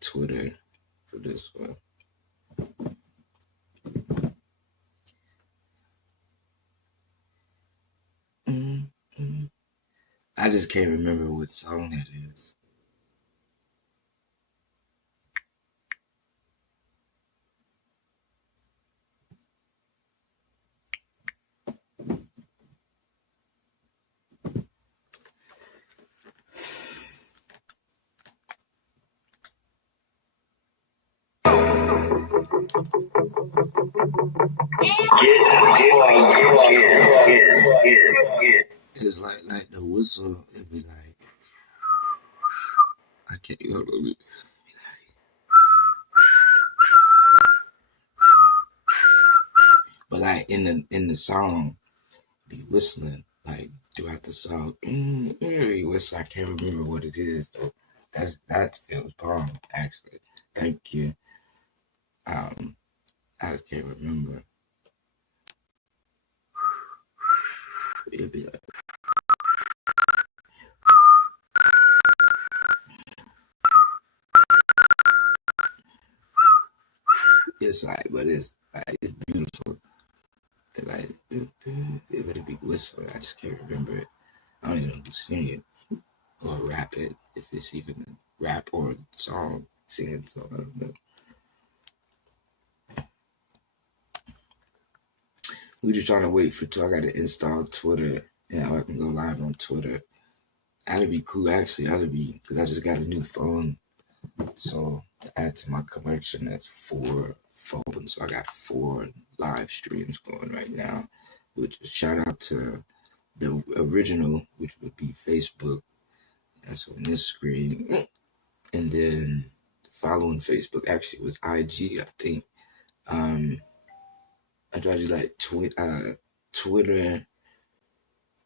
Twitter for this one. I just can't remember what song that is. It's like the whistle. It'd be like, I can't. Hold on. But like in the song, be whistling like throughout the song. Whistle. I can't remember what it is though. That feels bomb actually. Thank you. I just can't remember. It'd be like. It's like, but it's beautiful. It's like, it would be whistling. I just can't remember it. I don't even know who sing it or rap it, if it's even a rap or a song singing. So I don't know. We just trying to wait for I got to install Twitter and I can go live on Twitter. That'd be cool, actually. That'd be because I just got a new phone. So to add to my collection, that's 4 phones. So I got 4 live streams going right now. Which shout out to the original, which would be Facebook. That's on this screen. And then following Facebook actually was IG, I think. I tried to like Twitter.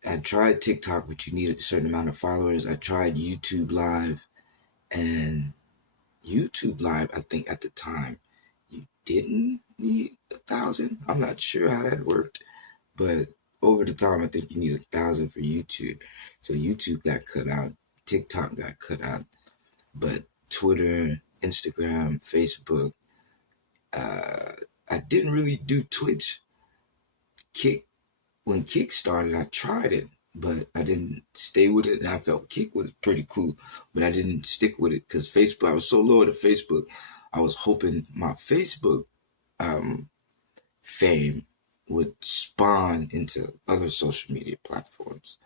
I tried TikTok, but you needed a certain amount of followers. I tried YouTube Live, and YouTube Live, I think at the time, you didn't need 1,000. I'm not sure how that worked, but over the time, I think you need 1,000 for YouTube. So YouTube got cut out, TikTok got cut out, but Twitter, Instagram, Facebook, I didn't really do Twitch. When Kick started, I tried it, but I didn't stay with it. And I felt Kick was pretty cool, but I didn't stick with it because Facebook, I was so low to Facebook. I was hoping my Facebook fame would spawn into other social media platforms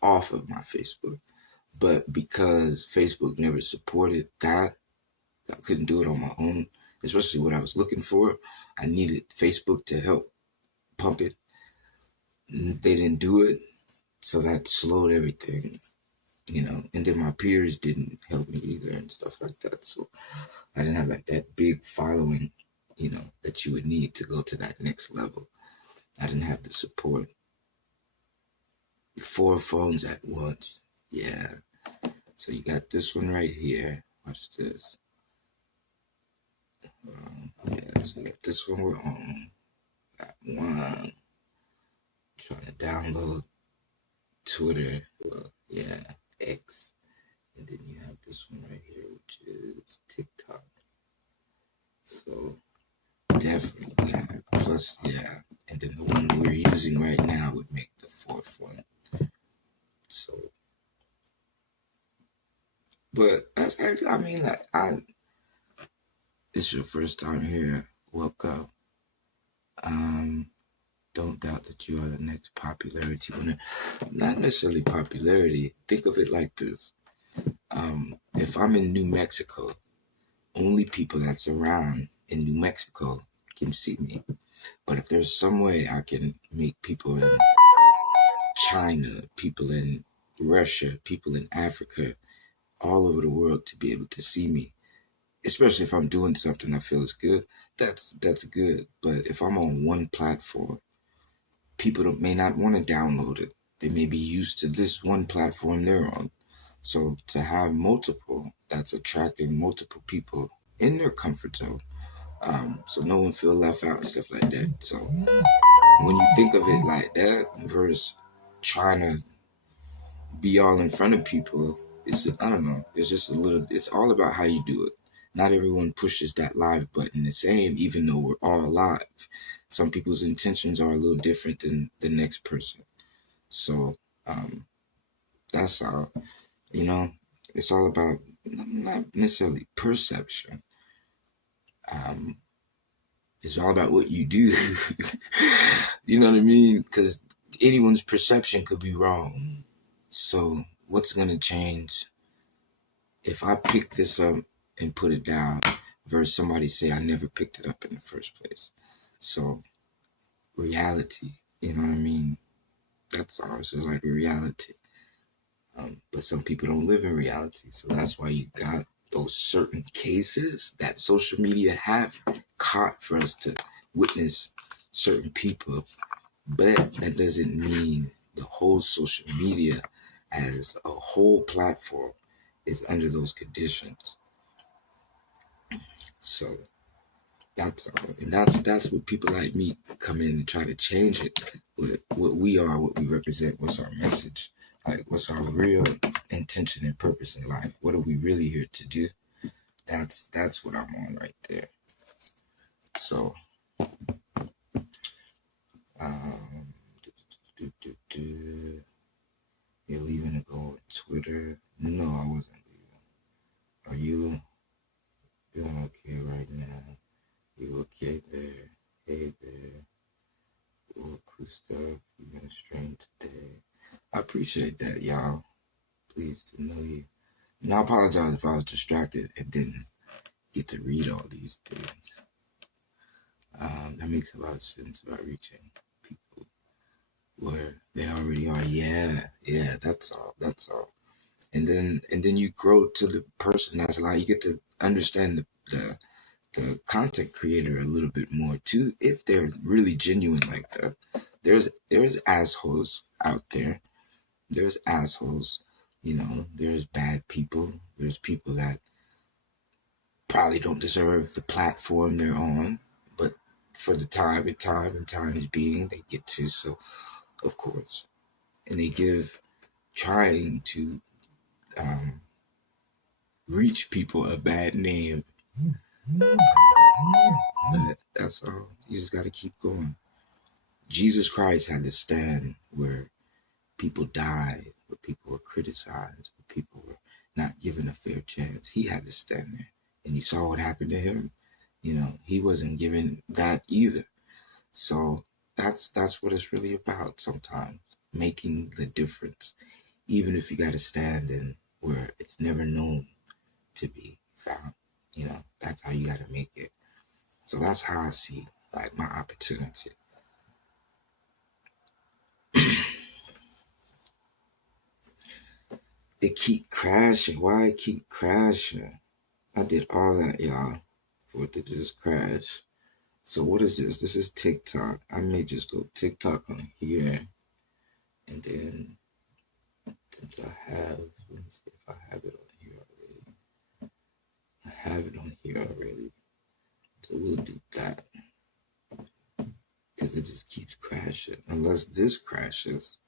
off of my Facebook. But because Facebook never supported that, I couldn't do it on my own, especially what I was looking for. I needed Facebook to help pump it. They didn't do it, so that slowed everything, and then my peers didn't help me either and stuff like that. So I didn't have like that big following, that you would need to go to that next level. I didn't have the support. 4 phones at once. Yeah. So you got this one right here. Watch this. So you got this one we're on. Got one. Trying to download Twitter. Well, yeah, X. And then you have this one right here, which is TikTok. So definitely, yeah. Plus, yeah. And then the one we're using right now would make the 4th one. So, but that's actually, I mean, like, it's your first time here. Welcome. Don't doubt that you are the next popularity winner. Not necessarily popularity. Think of it like this. If I'm in New Mexico, only people that's around in New Mexico can see me. But if there's some way I can make people in China, people in Russia, people in Africa, all over the world to be able to see me, especially if I'm doing something I feel is good, that's good. But if I'm on one platform, people may not want to download it. They may be used to this one platform they're on. So to have multiple, that's attracting multiple people in their comfort zone. So no one feel left out and stuff like that. So when you think of it like that versus trying to be all in front of people, I don't know. It's just it's all about how you do it. Not everyone pushes that live button the same, even though we're all live. Some people's intentions are a little different than the next person. So that's all. You know, it's all about not necessarily perception. Um, it's all about what you do. You know what I mean? Because anyone's perception could be wrong. So what's going to change if I pick this up and put it down versus somebody say I never picked it up in the first place? So reality, you know what I mean? That's all. It's just like a reality. But some people don't live in reality. So that's why you got those certain cases that social media have caught for us to witness certain people. But that doesn't mean the whole social media as a whole platform is under those conditions. So that's all. And that's what people like me come in and try to change it with what we are, what we represent, what's our message, like what's our real intention and purpose in life. What are we really here to do? That's what I'm on right there. So um you're leaving to go on Twitter? No, I wasn't leaving. Are you doing okay right now? You okay there? Hey there. Oh, cool stuff. You've been stream today. I appreciate that, y'all. Pleased to know you. And I apologize if I was distracted and didn't get to read all these things. That makes a lot of sense about reaching people where they already are. Yeah, that's all. That's all. And then you grow to the person that's like you get to understand the content creator a little bit more too, if they're really genuine like that. There's assholes out there. There's assholes, there's bad people. There's people that probably don't deserve the platform they're on, but for the time is being, they get to. So of course, and they give trying to reach people a bad name. But that's all. You just got to keep going. Jesus Christ had to stand where people died, where people were criticized, where people were not given a fair chance. He had to stand there. And you saw what happened to him. He wasn't given that either. So that's what it's really about sometimes, making the difference, even if you got to stand in where it's never known to be found. That's how you got to make it. So that's how I see like my opportunity. It keep crashing. Why it keep crashing? I did all that, y'all, for it to just crash. So what is this? This is TikTok. I may just go TikTok on here. And then since let me see if I have it on here already. I have it on here already. So we'll do that. Because it just keeps crashing. Unless this crashes.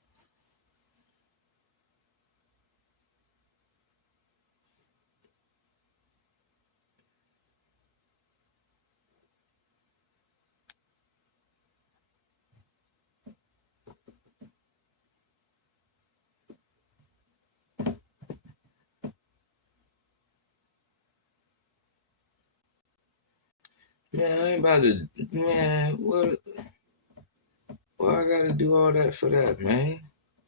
Man, I ain't about to, man, what I gotta do all that for that, man?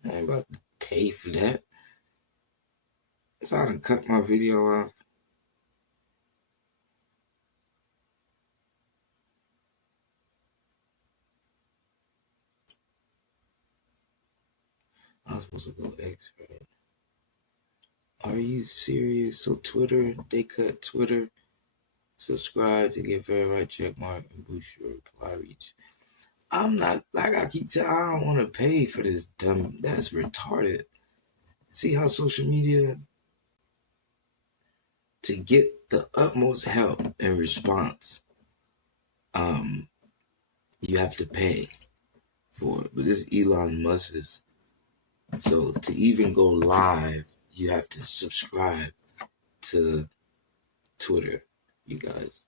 I ain't about to pay for that. So I done cut my video off. I was supposed to go X, right? Are you serious? So Twitter, they cut Twitter. Subscribe to get verified, check mark, and boost your reply reach. I'm not, like I keep telling, I don't want to pay for this dumb, that's retarded. See how social media, to get the utmost help and response, you have to pay for it. But this Elon Musk's, so to even go live, you have to subscribe to Twitter. you guys.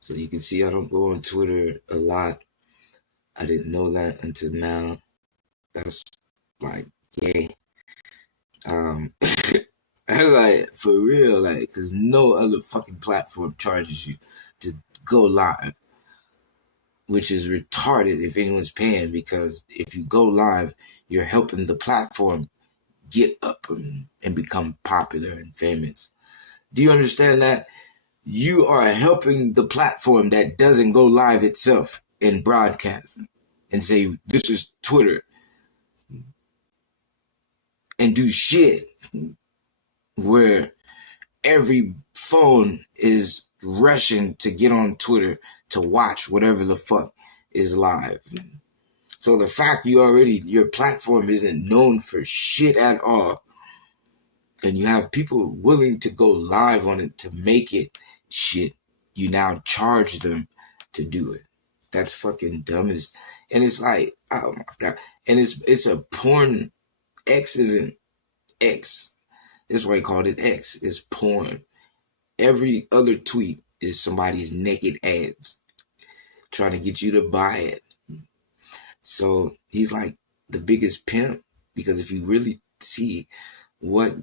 So you can see I don't go on Twitter a lot. I didn't know that until now. That's like, yay. I like, for real, like, because no other fucking platform charges you to go live, which is retarded if anyone's paying, because if you go live, you're helping the platform get up and become popular and famous. Do you understand that? You are helping the platform that doesn't go live itself and broadcast and say, this is Twitter, and do shit where every phone is rushing to get on Twitter to watch whatever the fuck is live. So the fact your platform isn't known for shit at all, and you have people willing to go live on it to make it shit, you now charge them to do it. That's fucking dumb as, and it's like, oh my god. And it's a porn. X isn't X. That's why I called it X. It's porn. Every other tweet is somebody's naked abs trying to get you to buy it. So he's like the biggest pimp, because if you really see what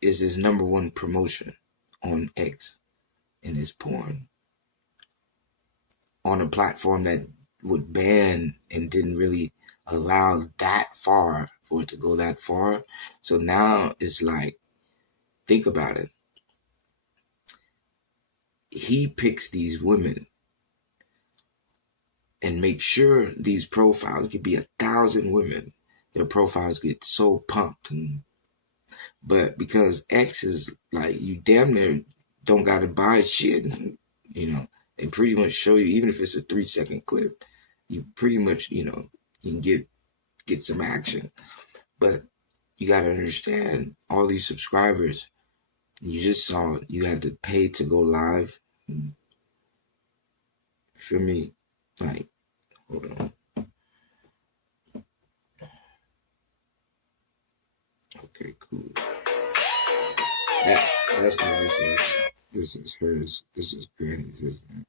is his number one promotion on X, and his porn, on a platform that would ban and didn't really allow that far for it to go that far. So now it's like, think about it. He picks these women and makes sure these profiles could be 1,000 women. Their profiles get so pumped. But because X is like, you damn near don't got to buy shit, you know, they pretty much show you, even if it's a 3-second clip, you pretty much, you know, you can get some action. But you got to understand, all these subscribers, you just saw you had to pay to go live. For me, like, hold on. Okay, cool. That's because this is hers. This is Granny's, isn't it?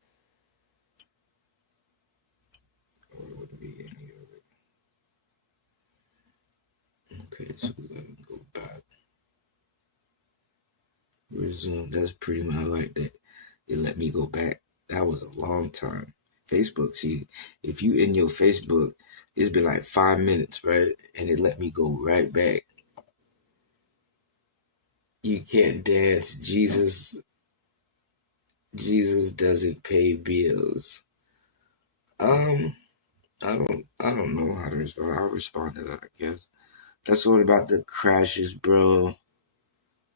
Or it wouldn't be any of it. Okay, so we gotta go back. Resume. That's pretty much, I like that. It let me go back. That was a long time. Facebook, see, if you in your Facebook, it's been like 5 minutes, right? And it let me go right back. You can't dance. Jesus doesn't pay bills. I don't know how to respond. I'll respond to that, I guess. That's what about the crashes, bro.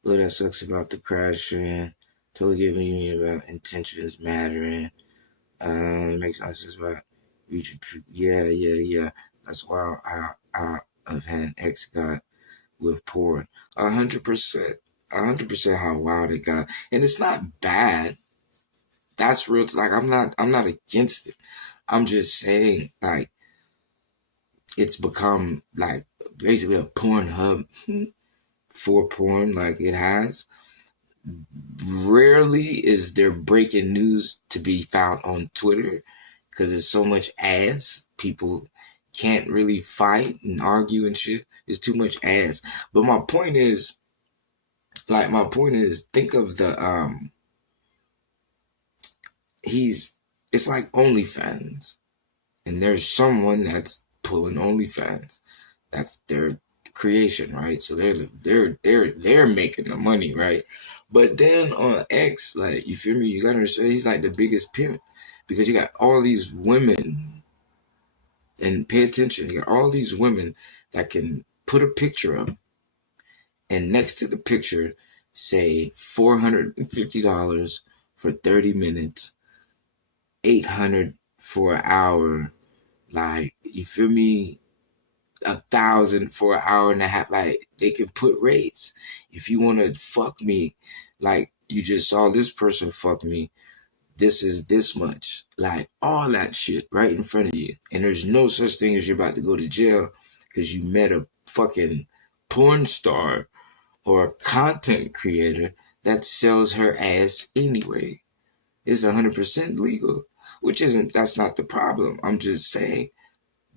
Look, that sucks about the crashing. Totally giving you about intentions mattering. It makes no sense about reaching. Yeah. That's why I've had X got with porn. 100%. 100% how wild it got. And it's not bad. That's real. Like, I'm not against it. I'm just saying, like, it's become like basically a porn hub for porn, like it has. Rarely is there breaking news to be found on Twitter, because there's so much ass. People can't really fight and argue and shit. It's too much ass. But my point is, think of the it's like OnlyFans, and there's someone that's pulling OnlyFans. That's their creation, right? So they're making the money, right? But then on X, like, you feel me? You gotta understand, he's like the biggest pimp, because you got all these women, and pay attention. You got all these women that can put a picture up, and next to the picture say $450 for 30 minutes, 800 for an hour, like, you feel me, 1,000 for an hour and a half. Like, they can put rates. If you want to fuck me, like you just saw this person fuck me, this is this much. Like, all that shit right in front of you. And there's no such thing as you're about to go to jail because you met a fucking porn star or a content creator that sells her ass anyway. It's 100% legal, that's not the problem. I'm just saying,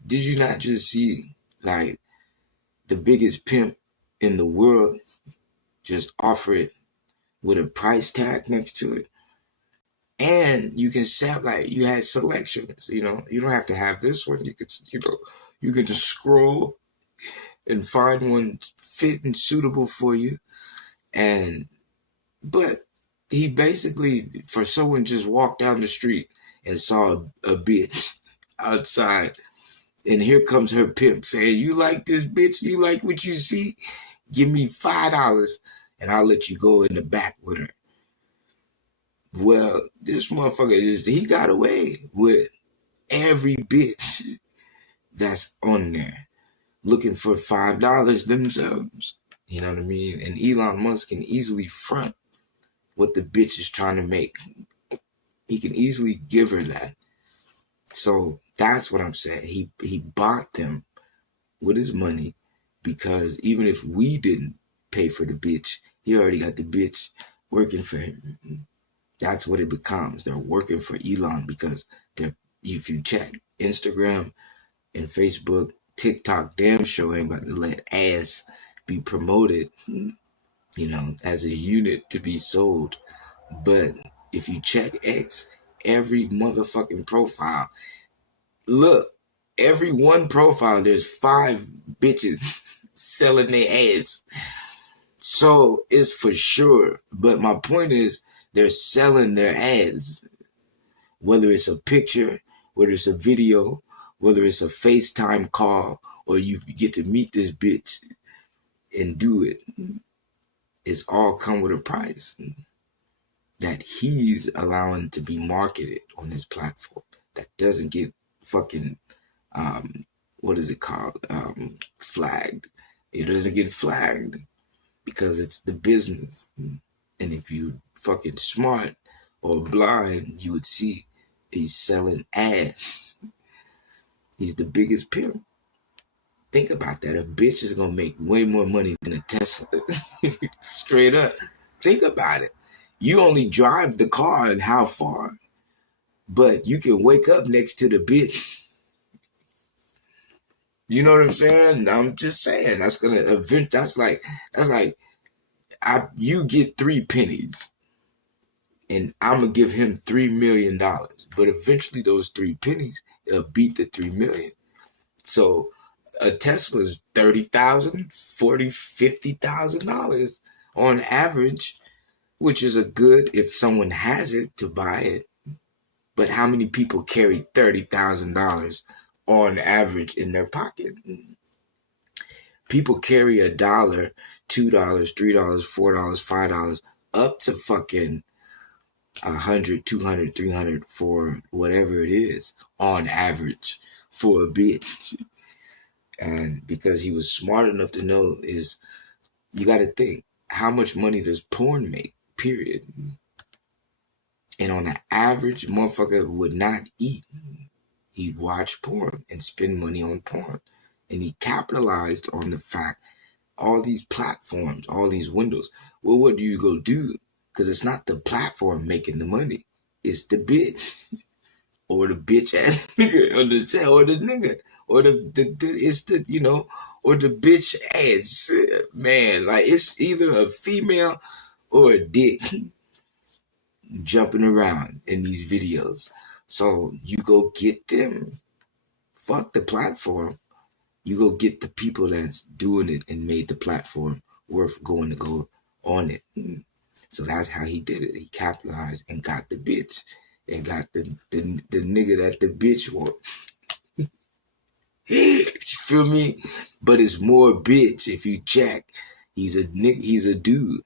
did you not just see, like, the biggest pimp in the world just offer it with a price tag next to it? And you can sell, like, you had selections, you don't have to have this one. You can just scroll and find one fit and suitable for you. But he basically, for someone just walked down the street and saw a bitch outside, and here comes her pimp saying, "You like this bitch? You like what you see? Give me $5 and I'll let you go in the back with her." Well, this motherfucker, he got away with every bitch that's on there looking for $5 themselves. You know what I mean? And Elon Musk can easily front what the bitch is trying to make. He can easily give her that. So that's what I'm saying. He bought them with his money, because even if we didn't pay for the bitch, he already got the bitch working for him. That's what it becomes. They're working for Elon, because if you check Instagram and Facebook, TikTok damn sure ain't about to let ass be promoted, as a unit to be sold. But if you check X, every motherfucking profile, look, every one profile, there's 5 bitches selling their ass. So it's for sure. But my point is, they're selling their ads. Whether it's a picture, whether it's a video, whether it's a FaceTime call, or you get to meet this bitch and do it, it's all come with a price that he's allowing to be marketed on his platform, that doesn't get fucking, what is it called? Flagged. It doesn't get flagged because it's the business. And if you fucking smart or blind, you would see he's selling ass. He's the biggest pimp. Think about that. A bitch is gonna make way more money than a Tesla. Straight up. Think about it. You only drive the car and how far, but you can wake up next to the bitch. You know what I'm saying? I'm just saying, that's gonna event. That's like you get 3 pennies, and I'm gonna give him $3 million. But eventually, those 3 pennies will beat the 3 million. So a Tesla is $30,000, $40,000, $50,000 on average, which is a good if someone has it to buy it. But how many people carry $30,000 on average in their pocket? People carry $1, $2, $3, $4, $5, up to fucking 100, 200, 300 for whatever it is on average for a bitch. And because he was smart enough to know, is you got to think, how much money does porn make? Period. And on an average, motherfucker would not eat. He'd watch porn and spend money on porn. And he capitalized on the fact, all these platforms, all these windows. Well, what do you go do? Because it's not the platform making the money. It's the bitch. Or the bitch ass nigga. Or the nigga. Or or the bitch ads. Man, like, it's either a female or a dick jumping around in these videos. So you go get them. Fuck the platform. You go get the people that's doing it and made the platform worth going to go on it. So that's how he did it. He capitalized and got the bitch and got the nigga that the bitch wants. You feel me? But it's more bitch if you check. He's a dude.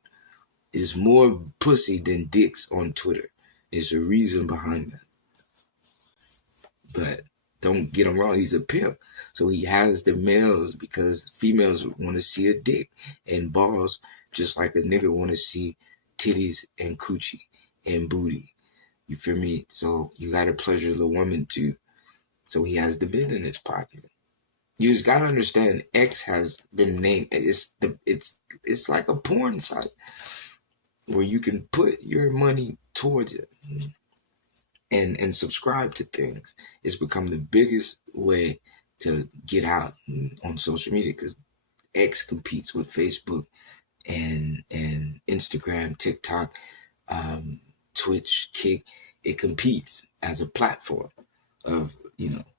There's more pussy than dicks on Twitter. There's a reason behind that. But don't get him wrong, he's a pimp. So he has the males because females want to see a dick and balls, just like a nigga want to see titties and coochie and booty. You feel me? So you got to pleasure the woman too. So he has the bid in his pocket. You just gotta understand, X has been named. It's like a porn site where you can put your money towards it. and subscribe to things. It's become the biggest way to get out on social media because X competes with Facebook and Instagram, TikTok, Twitch, Kick. It competes as a platform of,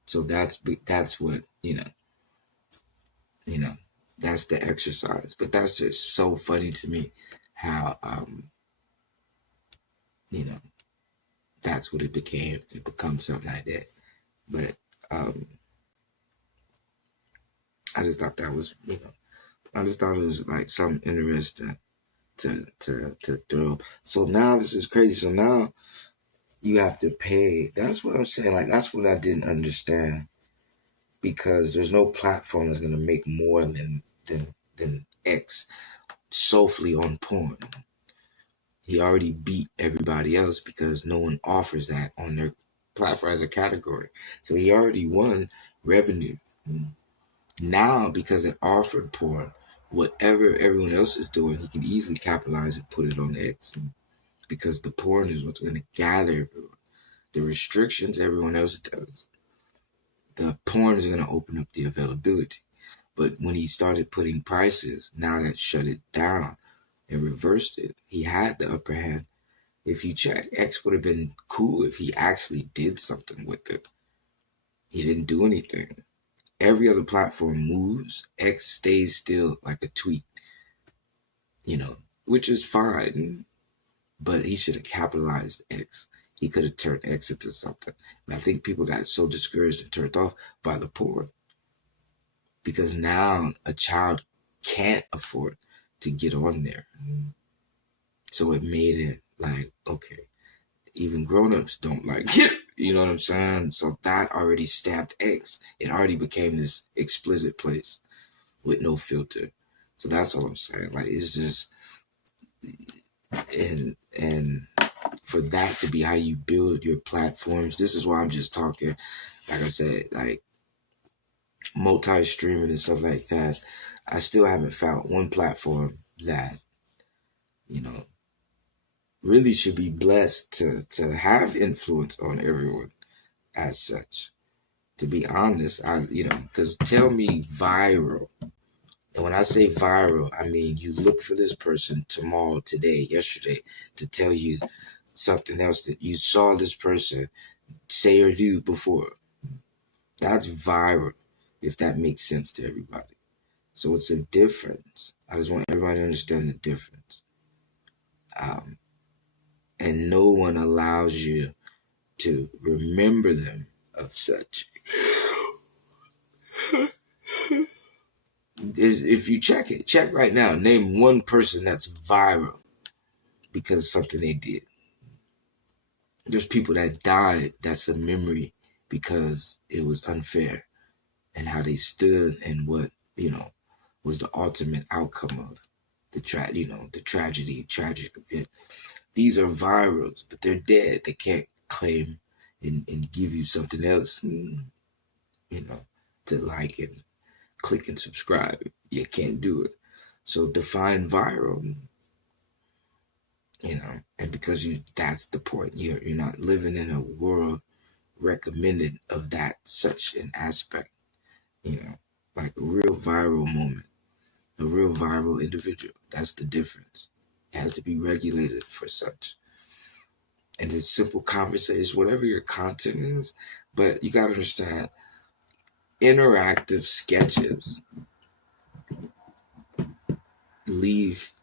so that's what, you know, that's the exercise. But that's just so funny to me how, you know, that's what it became. It becomes something like that. But I just thought that was, I just thought it was like something interesting to throw. So now this is crazy. So now you have to pay. That's what I'm saying. Like, that's what I didn't understand, because there's no platform that's gonna make more than X solely on porn. He already beat everybody else because no one offers that on their platform as a category. So he already won revenue. Now, because it offered porn, whatever everyone else is doing, he can easily capitalize and put it on X, because the porn is what's going to gather everyone. The restrictions everyone else does, the porn is going to open up the availability. But when he started putting prices, now that shut it down and reversed it, he had the upper hand. If you check, X would have been cool if he actually did something with it. He didn't do anything. Every other platform moves. X stays still like a tweet, which is fine. But he should have capitalized X. He could have turned X into something. And I think people got so discouraged and turned off by the porn, because now a child can't afford to get on there. So it made it like, okay, even grown-ups don't like it. You know what I'm saying? So that already stamped X. It already became this explicit place with no filter. So that's all I'm saying. Like, it's just, and for that to be how you build your platforms, this is why I'm just talking, like I said, like multi-streaming and stuff like that. I still haven't found one platform that, really should be blessed to have influence on everyone as such. To be honest, because tell me viral. And when I say viral, I mean you look for this person tomorrow, today, yesterday, to tell you something else that you saw this person say or do before. That's viral, if that makes sense to everybody. So it's a difference. I just want everybody to understand the difference. And no one allows you to remember them of such. If you check right now, name one person that's viral because of something they did. There's people that died that's a memory because it was unfair and how they stood and what, was the ultimate outcome of the tragedy, tragic event. These are virals, but they're dead. They can't claim and give you something else, to like and click and subscribe. You can't do it. So define viral, and because that's the point. You're not living in a world recommended of that such an aspect, like a real viral moment, a real viral individual. That's the difference. It has to be regulated for such. And it's simple conversations, whatever your content is, but you got to understand, interactive sketches leave,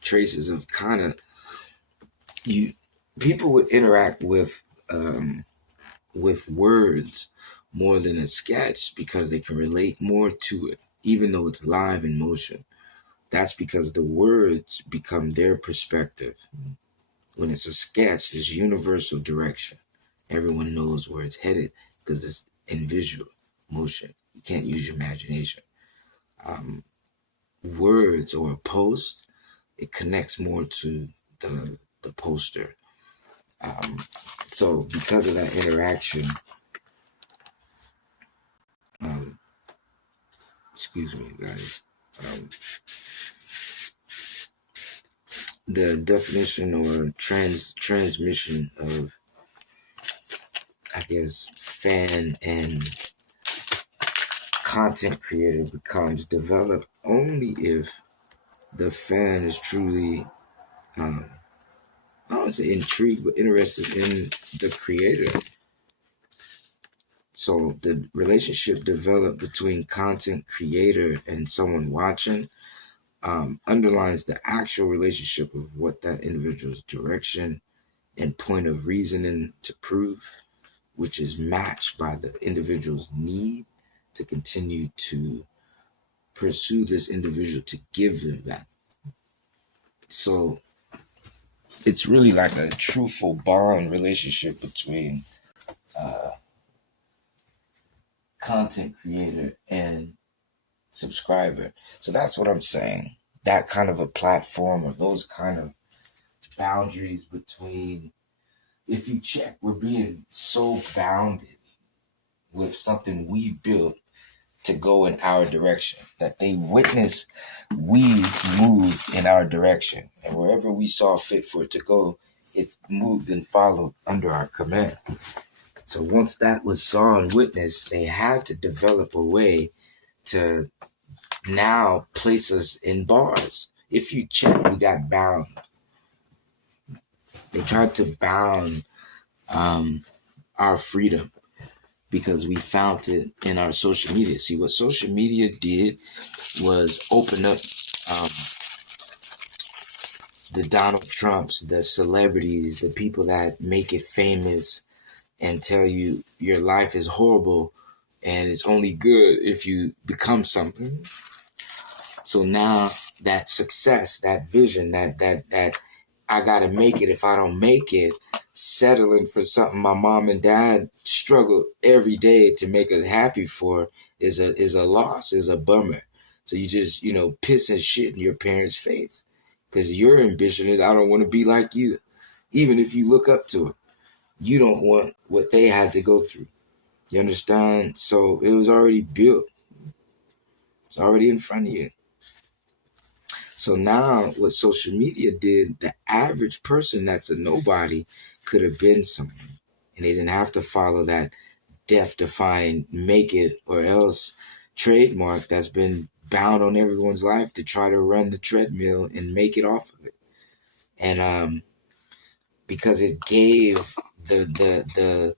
traces of kind of people would interact with words more than a sketch because they can relate more to it, even though it's live in motion. That's because the words become their perspective. When it's a sketch, it's universal direction. Everyone knows where it's headed because it's in visual motion. You can't use your imagination. Words or a post, it connects more to the poster. So because of that interaction, excuse me, guys. The definition or transmission of I guess, fan and content creator becomes developed only if the fan is truly, I don't want to say intrigued, but interested in the creator. So the relationship developed between content creator and someone watching underlines the actual relationship of what that individual's direction and point of reasoning to prove, which is matched by the individual's need to continue to pursue this individual to give them that. So it's really like a truthful bond relationship between content creator and subscriber. So that's what I'm saying. That kind of a platform, or those kind of boundaries between, if you check, we're being so bounded with something we built to go in our direction, that they witness we move in our direction. And wherever we saw fit for it to go, it moved and followed under our command. So once that was saw and witnessed, they had to develop a way to now place us in bars. If you check, we got bound. They tried to bound our freedom because we found it in our social media. See, what social media did was open up the Donald Trumps, the celebrities, the people that make it famous and tell you your life is horrible and it's only good if you become something. So now that success, that vision, that I gotta make it, if I don't make it, settling for something my mom and dad struggle every day to make us happy for is a loss, is a bummer. So you just, piss and shit in your parents' face because your ambition is, I don't want to be like you. Even if you look up to it, you don't want what they had to go through. You understand? So it was already built. It's already in front of you. So now what social media did, the average person that's a nobody could have been someone. And they didn't have to follow that death-defying make it or else trademark that's been bound on everyone's life to try to run the treadmill and make it off of it. And because it gave the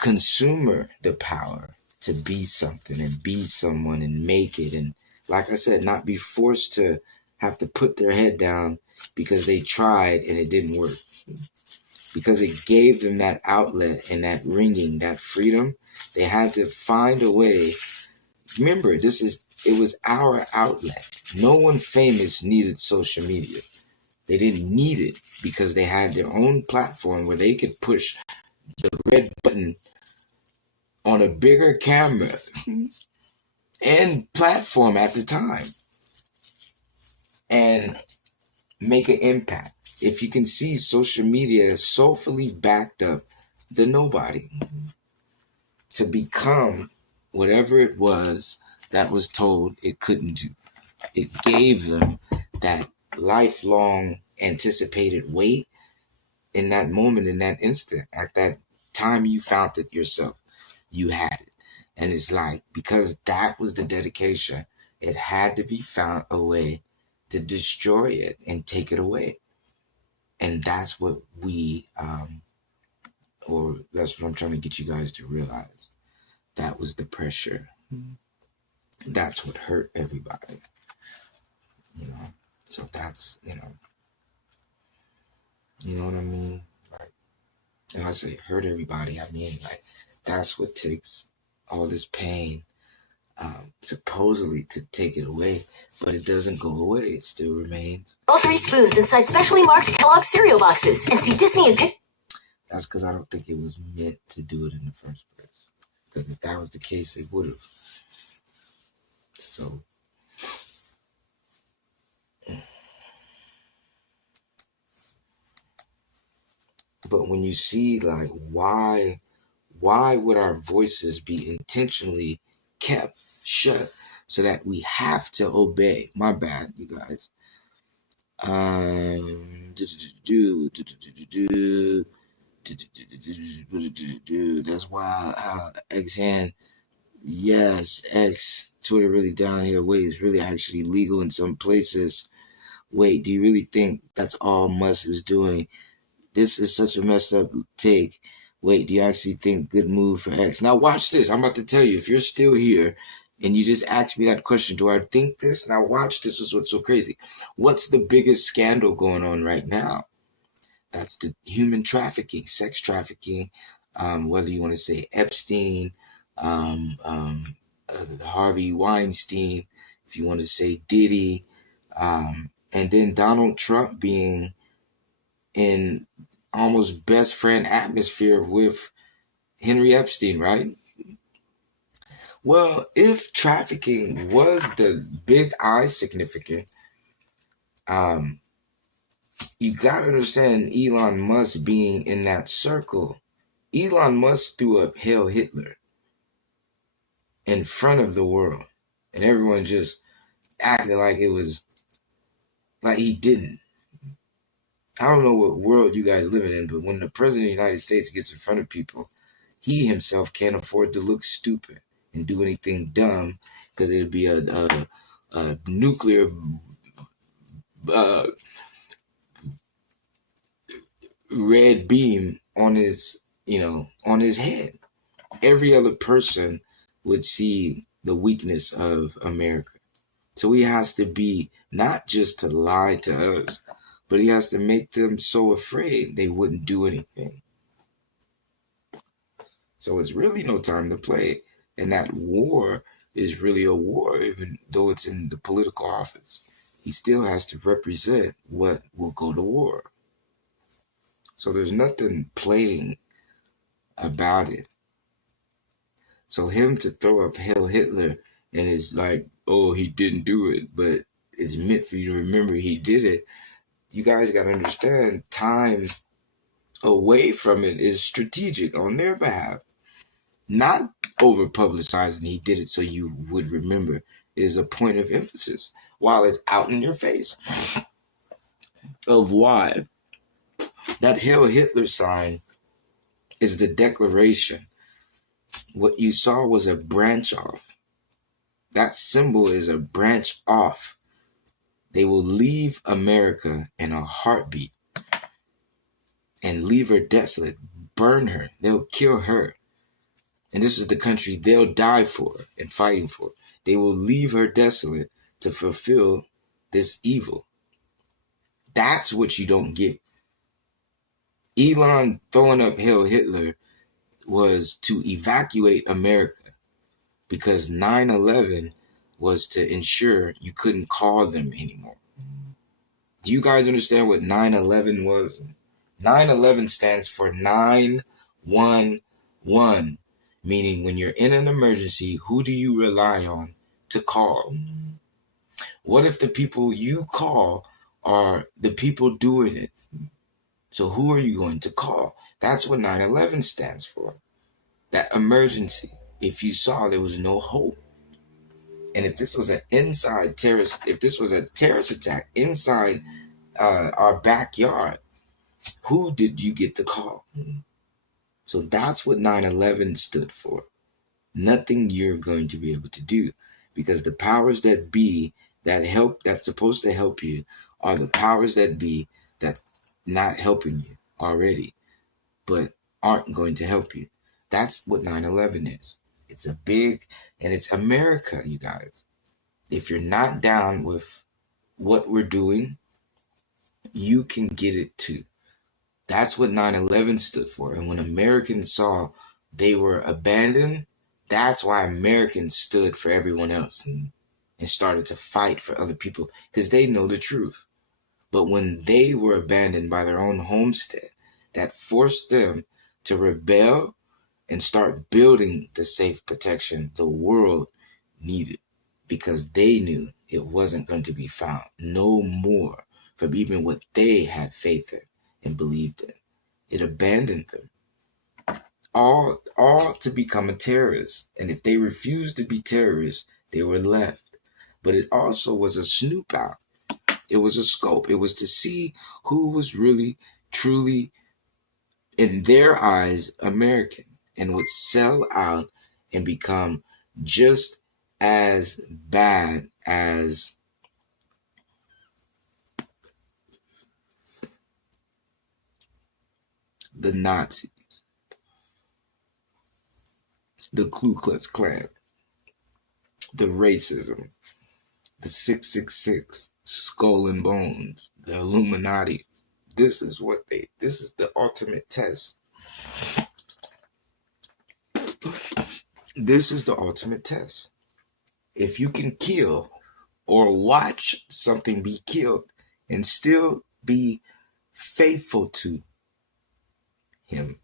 consumer the power to be something and be someone and make it, and like I said, not be forced to have to put their head down because they tried and it didn't work. Because it gave them that outlet and that ringing, that freedom, they had to find a way. Remember, it was our outlet. No one famous needed social media. They didn't need it because they had their own platform where they could push the red button on a bigger camera and platform at the time and make an impact. If you can see, social media has soulfully backed up the nobody to become whatever it was that was told it couldn't do. It gave them that lifelong anticipated wait in that moment, in that instant, at that time you found it yourself. You had it. And it's like, because that was the dedication, it had to be found a way to destroy it and take it away. And that's what that's what I'm trying to get you guys to realize. That was the pressure. That's what hurt everybody. So that's, you know what I mean? Like, and I say hurt everybody, I mean, like, that's what takes all this pain, supposedly to take it away, but it doesn't go away. It still remains. All 3 spoons inside specially marked Kellogg cereal boxes, and see Disney and Pixar. That's because I don't think it was meant to do it in the first place. Because if that was the case, it would have. So, but when you see, like, why would our voices be intentionally kept shut so that we have to obey? My bad, you guys. That's why X hand. Yes, X. Twitter really down here. Wait, it's really actually legal in some places. Wait, do you really think that's all Musk is doing? This is such a messed up take. Wait, do you actually think good move for X? Now watch this. I'm about to tell you. If you're still here and you just asked me that question, do I think this? Now watch this. Is what's so crazy. What's the biggest scandal going on right now? That's the human trafficking, sex trafficking, whether you want to say Epstein, Harvey Weinstein, if you want to say Diddy, and then Donald Trump being in almost best friend atmosphere with Henry Epstein, right? Well, if trafficking was the big I significant, um, you got to understand Elon Musk being in that circle. Elon Musk threw up Hail Hitler in front of the world, and everyone just acted like it was like he didn't. I don't know what world you guys living in, but when the president of the United States gets in front of people, he himself can't afford to look stupid and do anything dumb because it'd be a nuclear uh, red beam on his, on his head. Every other person would see the weakness of America. So he has to be not just to lie to us, but he has to make them so afraid they wouldn't do anything. So it's really no time to play. And that war is really a war, even though it's in the political office. He still has to represent what will go to war. So there's nothing playing about it. So him to throw up Hail Hitler and it's like, oh, he didn't do it, but it's meant for you to remember he did it. You guys got to understand time away from it is strategic on their behalf. Not over publicizing he did it so you would remember is a point of emphasis while it's out in your face of why. That Hail Hitler sign is the declaration. What you saw was a branch off. That symbol is a branch off. They will leave America in a heartbeat and leave her desolate, burn her. They'll kill her. And this is the country they'll die for and fighting for. They will leave her desolate to fulfill this evil. That's what you don't get. Elon throwing up Hail Hitler was to evacuate America because 9/11 was to ensure you couldn't call them anymore. Do you guys understand what 9/11 was? 9/11 stands for 911, meaning when you're in an emergency, who do you rely on to call? What if the people you call are the people doing it? So who are you going to call? That's what 9/11 stands for. That emergency. If you saw there was no hope. And if this was an inside terrorist, if this was a terrorist attack inside our backyard, who did you get to call? So that's what 9/11 stood for. Nothing you're going to be able to do because the powers that be that's supposed to help you are the powers that be that's not helping you already, but aren't going to help you. That's what 9/11 is. It's a big, and it's America, you guys. If you're not down with what we're doing, you can get it too. That's what 9/11 stood for. And when Americans saw they were abandoned, that's why Americans stood for everyone else and started to fight for other people because they know the truth. But when they were abandoned by their own homestead, that forced them to rebel and start building the safe protection the world needed because they knew it wasn't going to be found no more from even what they had faith in and believed in. It abandoned them. All to become a terrorist. And if they refused to be terrorists, they were left. But it also was a snoop out. It was a scope. It was to see who was really, truly in their eyes, American, and would sell out and become just as bad as the Nazis, the Ku Klux Klan, the racism, the 666, Skull and Bones, the Illuminati. This is the ultimate test. This is the ultimate test. If you can kill or watch something be killed and still be faithful to him,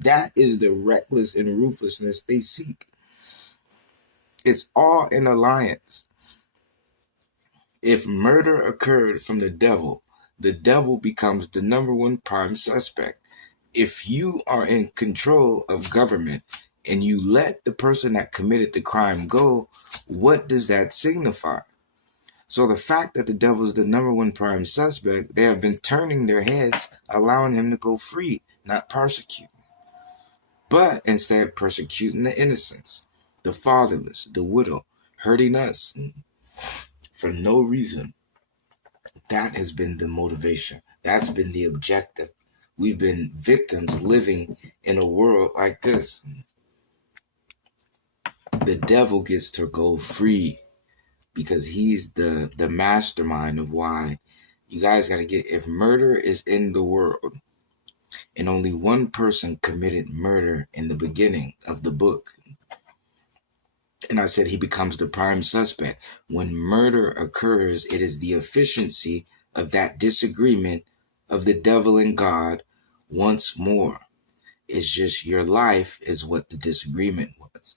that is the reckless and ruthlessness they seek. It's all an alliance. If murder occurred from the devil becomes the number one prime suspect. If you are in control of government and you let the person that committed the crime go, what does that signify? So the fact that the devil is the number one prime suspect, they have been turning their heads, allowing him to go free, not persecuting. But instead persecuting the innocents, the fatherless, the widow, hurting us for no reason. That has been the motivation. That's been the objective. We've been victims living in a world like this. The devil gets to go free because he's the mastermind of why you guys got to get, if murder is in the world and only one person committed murder in the beginning of the book, and I said he becomes the prime suspect. When murder occurs, it is the efficiency of that disagreement of the devil and God once more. It's just your life is what the disagreement was.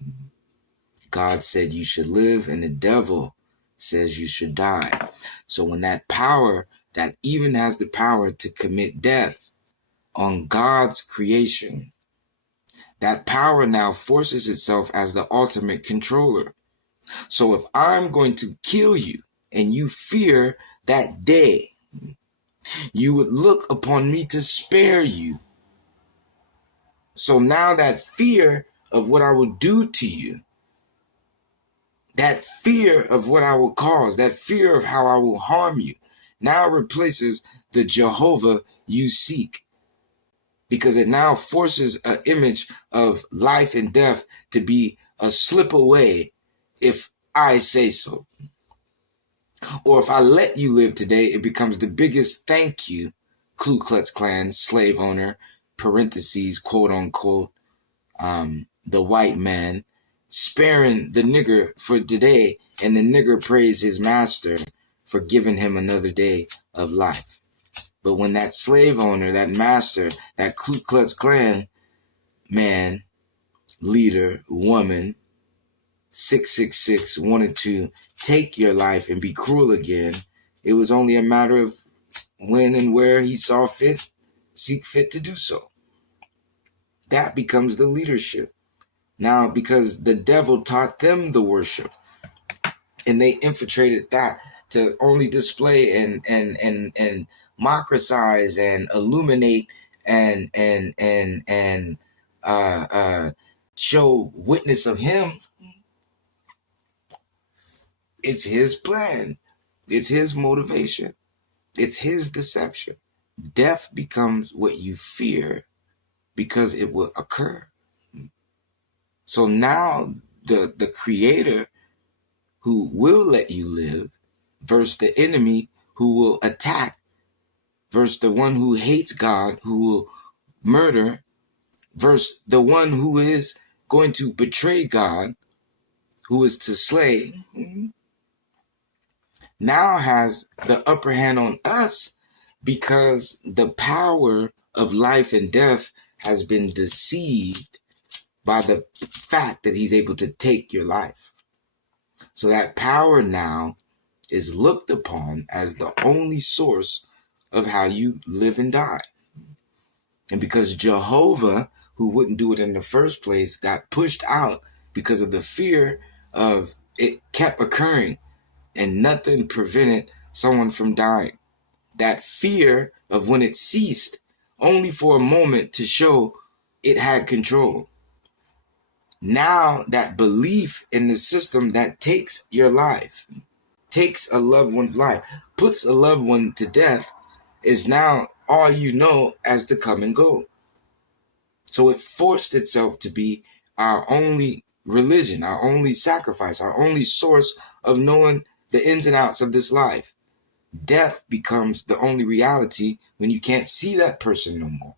God said you should live and the devil says you should die. So when that power that even has the power to commit death on God's creation, that power now forces itself as the ultimate controller. So if I'm going to kill you and you fear that day, you would look upon me to spare you. So now that fear of what I will do to you, that fear of what I will cause, that fear of how I will harm you, now replaces the Jehovah you seek. Because it now forces an image of life and death to be a slip away if I say so. Or if I let you live today, it becomes the biggest thank you, Ku Klux Klan, slave owner, parentheses, quote unquote, the white man, sparing the nigger for today, and the nigger praise his master for giving him another day of life. But when that slave owner, that master, that Ku Klux Klan man, leader, woman, 666 wanted to take your life and be cruel again, it was only a matter of when and where he saw fit, seek fit to do so. That becomes the leadership. Now, because the devil taught them the worship, and they infiltrated that to only display and mocrisize and illuminate and show witness of him. It's his plan. It's his motivation. It's his deception. Death becomes what you fear because it will occur. So now the creator who will let you live versus the enemy who will attack versus the one who hates God, who will murder, versus the one who is going to betray God, who is to slay, now has the upper hand on us because the power of life and death has been deceived by the fact that he's able to take your life. So that power now is looked upon as the only source of how you live and die. And because Jehovah, who wouldn't do it in the first place, got pushed out because of the fear of it kept occurring and nothing prevented someone from dying. that fear of when it ceased, only for a moment to show it had control. Now that belief in the system that takes your life, takes a loved one's life, puts a loved one to death, is now all you know as the come and go. So it forced itself to be our only religion, our only sacrifice, our only source of knowing the ins and outs of this life. Death becomes the only reality when you can't see that person no more.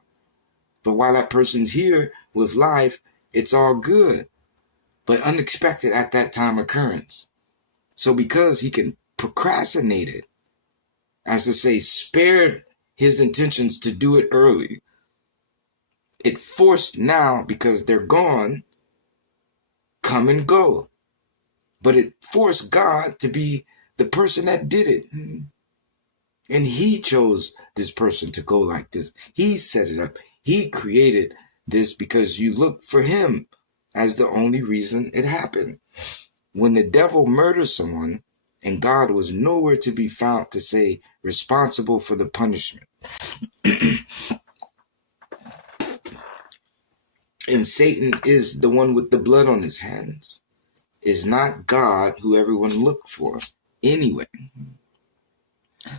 But while that person's here with life, it's all good, but unexpected at that time occurrence. So because he can procrastinate it, as to say, spared his intentions to do it early, it forced now, because they're gone, come and go. But it forced God to be the person that did it. And he chose this person to go like this. He set it up. He created this because you look for him as the only reason it happened. When the devil murdered someone and God was nowhere to be found to say responsible for the punishment, and Satan is the one with the blood on his hands, is not God who everyone looked for anyway.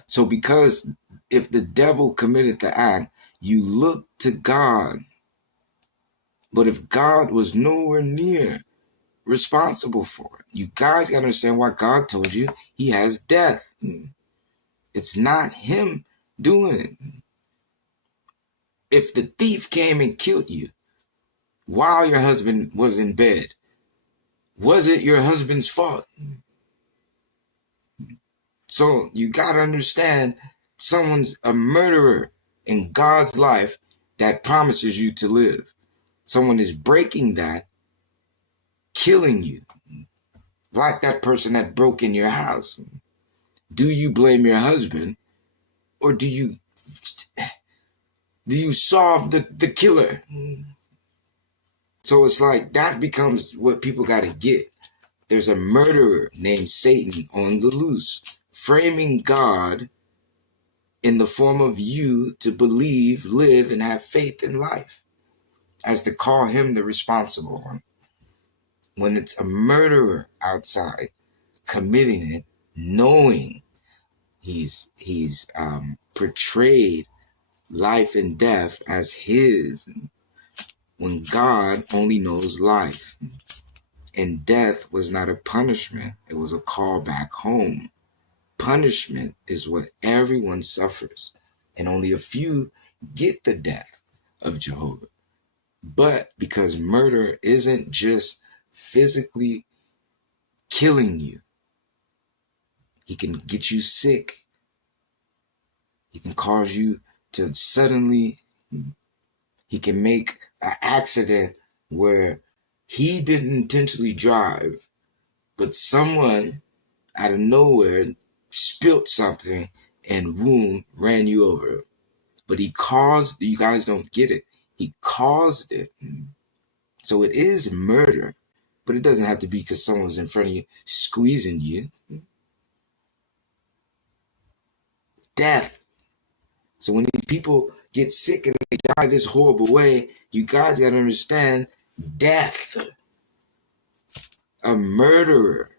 So because if the devil committed the act, you look to God. But if God was nowhere near responsible for it, you guys got to understand why God told you he has death. It's not him doing it. If the thief came and killed you while your husband was in bed, was it your husband's fault? So you got to understand, someone's a murderer in God's life that promises you to live. Someone is breaking that, killing you, like that person that broke in your house. Do you blame your husband, or do you solve the killer? So it's like that becomes what people got to get. There's a murderer named Satan on the loose, framing God in the form of you to believe, live, and have faith in life, as to call him the responsible one. When it's a murderer outside committing it, knowing he's portrayed life and death as his, when God only knows life. And death was not a punishment, it was a call back home. Punishment is what everyone suffers, and only a few get the death of Jehovah. But because murder isn't just physically killing you, he can get you sick. He can cause you to suddenly, he can make an accident where he didn't intentionally drive, but someone out of nowhere spilt something and boom, ran you over. But he caused, you guys don't get it, he caused it. So it is murder, but it doesn't have to be because someone's in front of you squeezing you. Death. So when these people get sick and they die this horrible way, you guys got to understand, death. A murderer.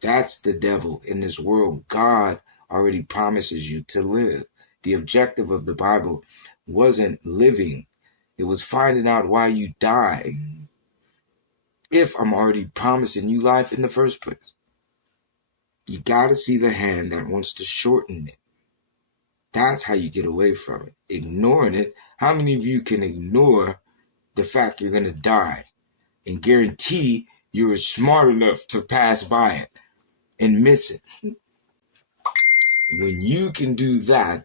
That's the devil in this world. God already promises you to live. The objective of the Bible wasn't living. It was finding out why you die. If I'm already promising you life in the first place. You got to see the hand that wants to shorten it. That's how you get away from it. Ignoring it. How many of you can ignore the fact you're going to die and guarantee you were smart enough to pass by it and miss it? When you can do that,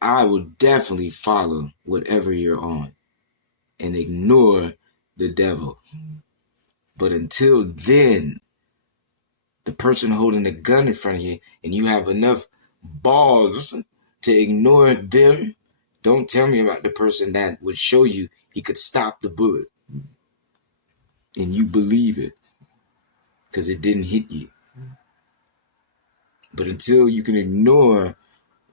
I will definitely follow whatever you're on and ignore the devil. But until then, the person holding the gun in front of you and you have enough balls to ignore them, don't tell me about the person that would show you he could stop the bullet and you believe it because it didn't hit you. But until you can ignore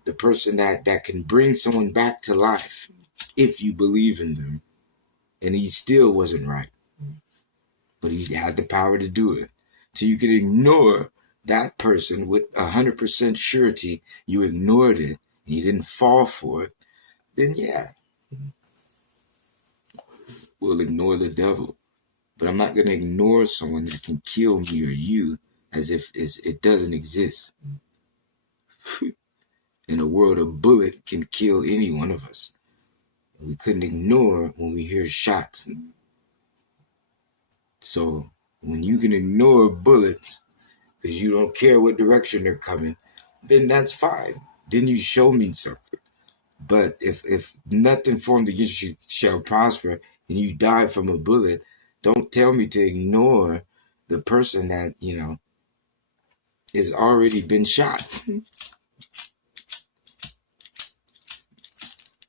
the person that can bring someone back to life if you believe in them. And he still wasn't right. But he had the power to do it. So you can ignore that person with 100% surety. You ignored it and you didn't fall for it. Then yeah, we'll ignore the devil. But I'm not going to ignore someone that can kill me or you as if it doesn't exist. In a world, a bullet can kill any one of us. We couldn't ignore when we hear shots. So when you can ignore bullets because you don't care what direction they're coming, then that's fine. Then you show me something. But if nothing formed against you shall prosper and you die from a bullet, don't tell me to ignore the person that, has already been shot.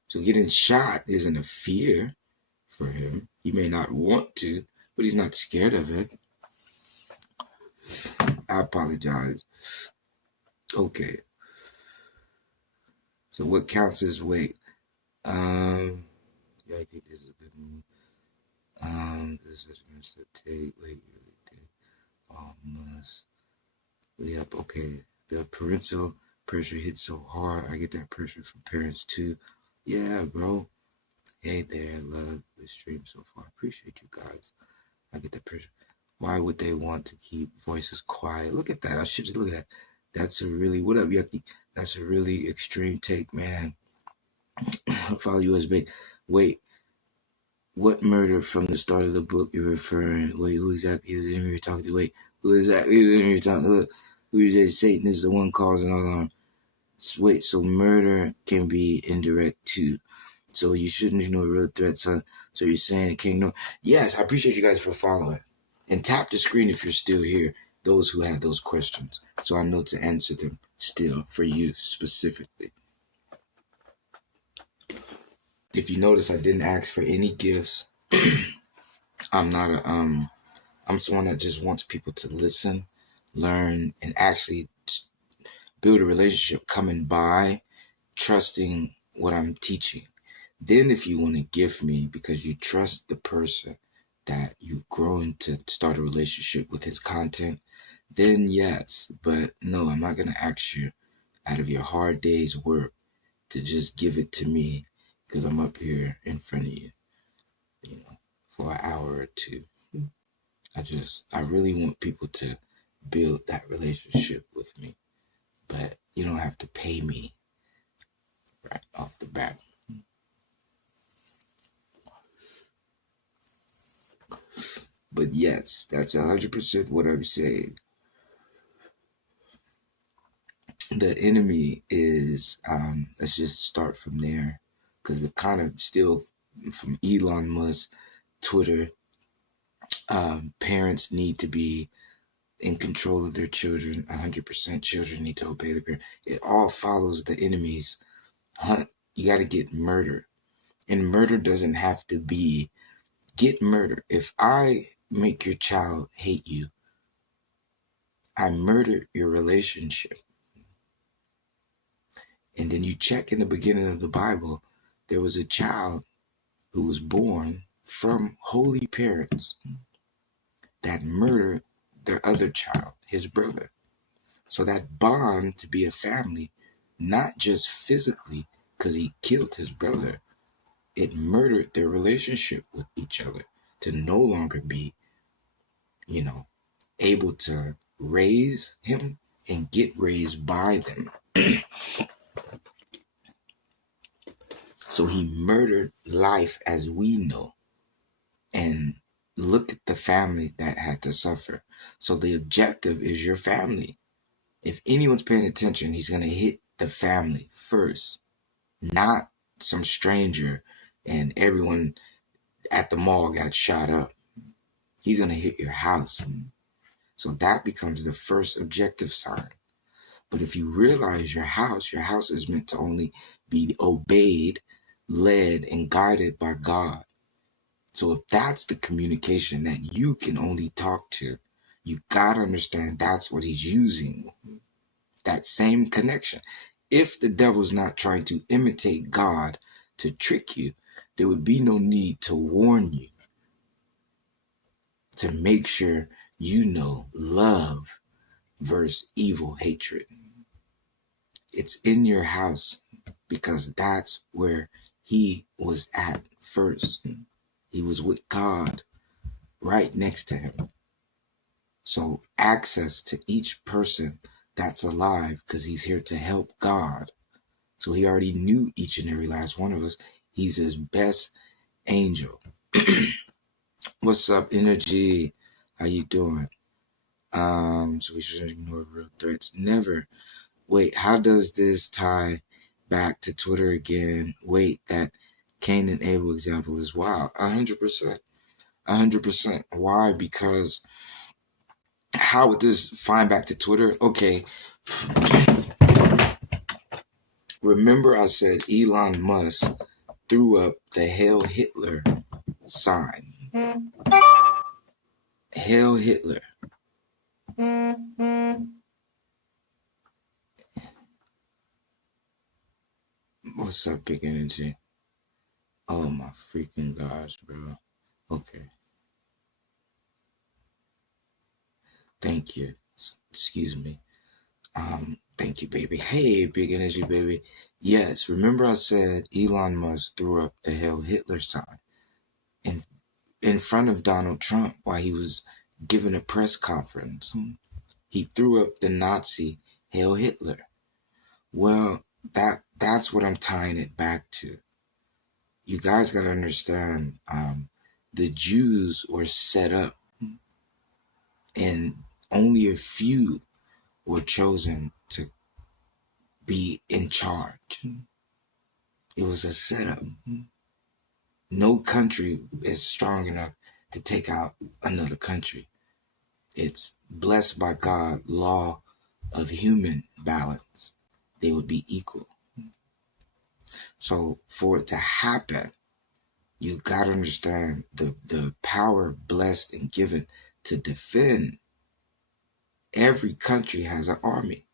So getting shot isn't a fear for him. He may not want to, but he's not scared of it. I apologize. Okay. So what counts as weight? Yeah, I think this is a good move. This is Mr. Take. Wait, must. Yep, okay. The parental pressure hits so hard. I get that pressure from parents too. Yeah, bro. Hey there, love the stream so far. Appreciate you guys. I get that pressure. Why would they want to keep voices quiet? Look at that. I should just look at that. That's a really, what up, Yucky? That's a really extreme take, man. Follow USB. Wait, what murder from the start of the book you're referring? Wait, who exactly is it you're talking to? Wait, who is that? You're talking? Who is that? Satan is the one causing alarm. Wait, so murder can be indirect too. So you shouldn't ignore real threats. So you're saying it can't ignore? Yes, I appreciate you guys for following. And tap the screen if you're still here, those who have those questions, so I know to answer them still for you specifically. If you notice, I didn't ask for any gifts. I'm someone that just wants people to listen, learn, and actually build a relationship coming by, trusting what I'm teaching. Then if you want to gift me because you trust the person that you've grown to start a relationship with his content, then yes. But no, I'm not going to ask you out of your hard day's work to just give it to me because I'm up here in front of you, for an hour or two. I really want people to build that relationship with me, but you don't have to pay me right off the bat. But yes, that's 100% what I'm saying. The enemy is, let's just start from there, because the kind of still from Elon Musk, Twitter, parents need to be in control of their children. 100% children need to obey the parent. It all follows the enemy's hunt. You got to get murder. And murder doesn't have to be get murder. If I make your child hate you, I murdered your relationship. And then you check in the beginning of the Bible, there was a child who was born from holy parents that murdered their other child, his brother. So that bond to be a family, not just physically, because he killed his brother, it murdered their relationship with each other to no longer be, able to raise him and get raised by them. So he murdered life as we know. And look at the family that had to suffer. So the objective is your family. If anyone's paying attention, he's going to hit the family first, not some stranger and everyone at the mall got shot up. He's going to hit your house. So that becomes the first objective sign. But if you realize your house is meant to only be obeyed, led, and guided by God. So if that's the communication that you can only talk to, you got to understand that's what he's using. That same connection. If the devil's not trying to imitate God to trick you, there would be no need to warn you, to make sure you know love versus evil hatred. It's in your house because that's where he was at first. He was with God right next to him. So access to each person that's alive, because he's here to help God. So he already knew each and every last one of us. He's his best angel. What's up, Energy? How you doing? So we shouldn't ignore real threats. Never. Wait, how does this tie back to Twitter again? Wait, that Cain and Abel example is wild. 100%. 100%. Why? Because how would this find back to Twitter? Okay. Remember I said Elon Musk threw up the Hail Hitler sign. Hail Hitler. What's up, Big Energy? Oh my freaking gosh, bro. Okay. Thank you. Excuse me. Thank you, baby. Hey, Big Energy, baby. Yes, remember I said Elon Musk threw up the Hail Hitler sign in front of Donald Trump while he was giving a press conference. He threw up the Nazi Hail Hitler. Well, that's what I'm tying it back to. You guys got to understand, the Jews were set up and only a few were chosen to be in charge. It was a setup. No country is strong enough to take out another country. It's blessed by God, law of human balance. They would be equal. So for it to happen, you got to understand the power blessed and given to defend. Every country has an army.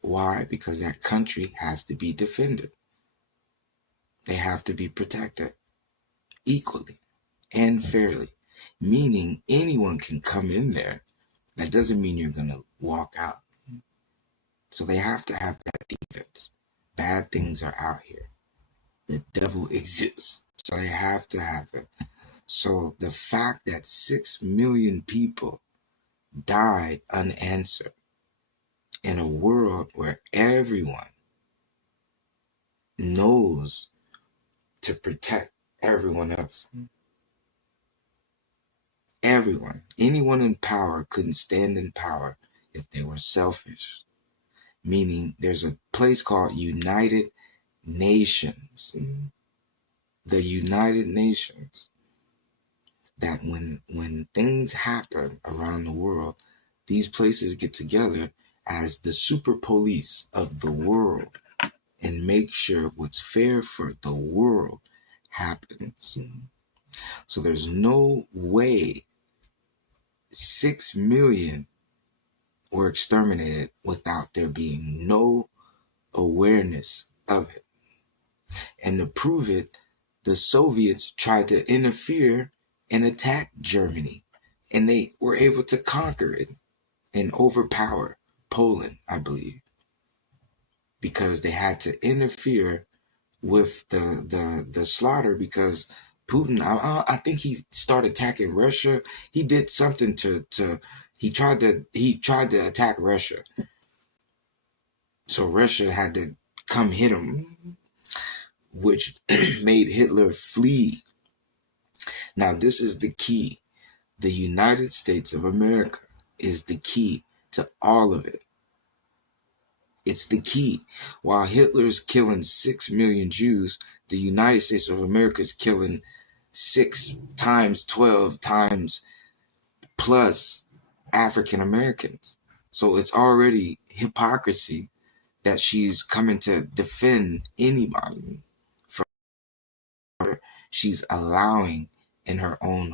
Why? Because that country has to be defended. They have to be protected equally and fairly, meaning anyone can come in there. That doesn't mean you're going to walk out. So they have to have that defense. Bad things are out here. The devil exists. So they have to have it. So the fact that 6 million people died unanswered in a world where everyone knows to protect everyone else. Everyone, anyone in power couldn't stand in power if they were selfish. Meaning there's a place called United Nations. The United Nations. That when things happen around the world, these places get together as the super police of the world and make sure what's fair for the world happens. So there's no way 6 million were exterminated without there being no awareness of it. And to prove it, the Soviets tried to interfere and attack Germany, and they were able to conquer it and overpower Poland, I believe, because they had to interfere with the slaughter, because Putin, I think he started attacking Russia. He did something to he tried to attack Russia. So Russia had to come hit him, which made Hitler flee. Now this is the key. The United States of America is the key to all of it. It's the key. While Hitler's killing 6 million Jews, the United States of America is killing 6 times 12 times plus African Americans. So it's already hypocrisy that she's coming to defend anybody from her. She's allowing in her own